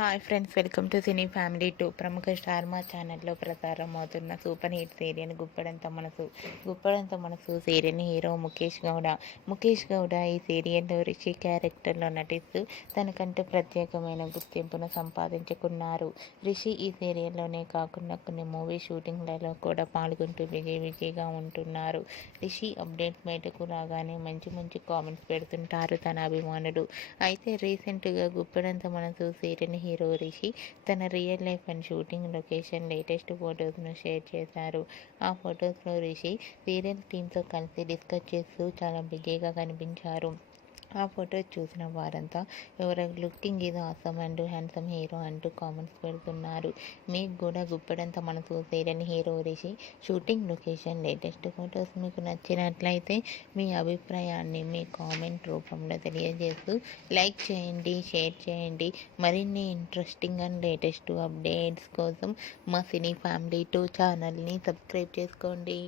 Hi friends, welcome to cine family 2. ప్రముఖ star మా ఛానల్లో ప్రసారం అవుతున్న సూపర్ హిట్ సీరియల్ గుప్పడంత మనసు సీరియల్ హీరో ముఖేష్ గౌడ ఈ సీరియల్లో రిషి క్యారెక్టర్లో నటిస్తూ తనకంటూ ప్రత్యేకమైన గుర్తింపును సంపాదించుకున్నారు. రిషి ఈ సీరియల్లోనే కాకుండా కొన్ని మూవీ షూటింగ్లలో కూడా పాల్గొంటూ విజయ్గా ఉంటున్నారు. రిషి అప్డేట్ బయటకు రాగానే మంచి కామెంట్స్ పెడుతుంటారు తన అభిమానులు. అయితే రీసెంట్గా గుప్పడంత మనసు సీరియల్ హీరో రిషి తన real life and shooting location latest ఫొటోస్ను షేర్ చేశారు. ఆ ఫొటోస్లో రిషి సీరియల్ టీంతో కలిసి డిస్కస్ చేస్తూ చాలా బిజీగా కనిపించారు. ఆ ఫోటో చూసిన వారంతా ఎవరు లుకింగ్ ఇది ఆసమ్ అండ్ హ్యాండ్సమ్ హీరో అంటూ కామెంట్స్ పెడుతున్నారు. మీకు కూడా గుప్పడంత మనసు serial hero Rishi shooting location latest photos మీకు నచ్చినట్లయితే మీ అభిప్రాయాన్ని మీ కామెంట్ రూపంలో తెలియజేస్తూ లైక్ చేయండి, షేర్ చేయండి. మరిన్ని ఇంట్రెస్టింగ్ అండ్ లేటెస్ట్ అప్డేట్స్ కోసం మా సినీ ఫ్యామిలీ 2 ఛానల్ని సబ్స్క్రైబ్ చేసుకోండి.